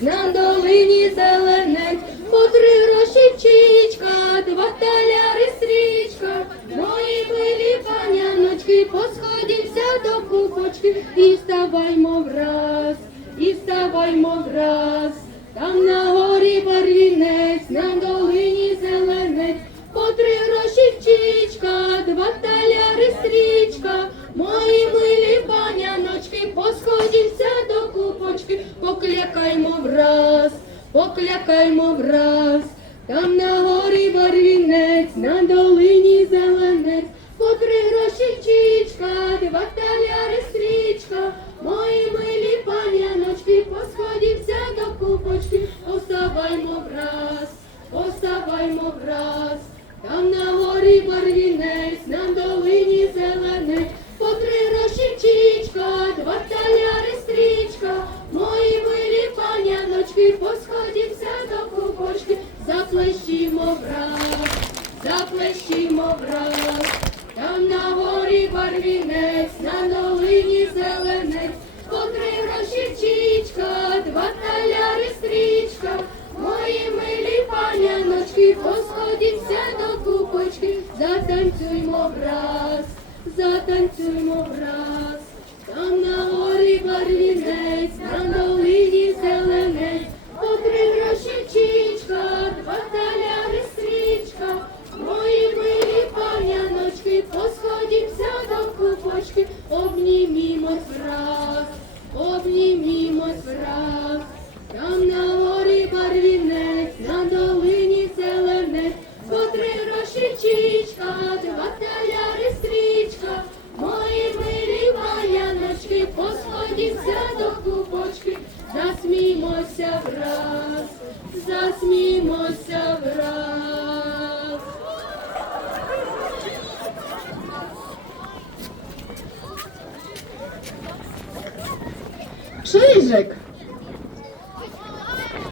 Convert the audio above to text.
на долині зеленець, по три гроші чічка, два таляри стрічка. Мої милі паняночки, посходімся до купочки, і вставаймо враз, і вставаймо враз. Там на горі барвінець, на долині зеленець, по три гроші чічка, два таляри стрічка. Мої милі паняночки, посходімся купочки, поклякаймо враз, поклякаймо враз. Там на горі барвінець, на долині зеленець, по три гроші чічка, два таляри стрічка. Мої милі паняночки, посходімся до купочки, поставаймо враз, поставаймо враз. Там на заплещімо. Там на горі барвінець, на долині зеленець, по три гроші чічка, два таляри стрічка. Мої милі паняночки, посходімся до купочки, затанцюймо враз, затанцюймо враз. Там на горі барвінець, на долині зеленець, по три гроші чічка, два таляри обнімімось враз, обнімімось враз. Там на горі барвінець, на долині зеленець, по три гроші чічка, два таляри стрічка. Мої милі паняночки, посходімся до купочки, засміймося враз, засміймося Krzyżek.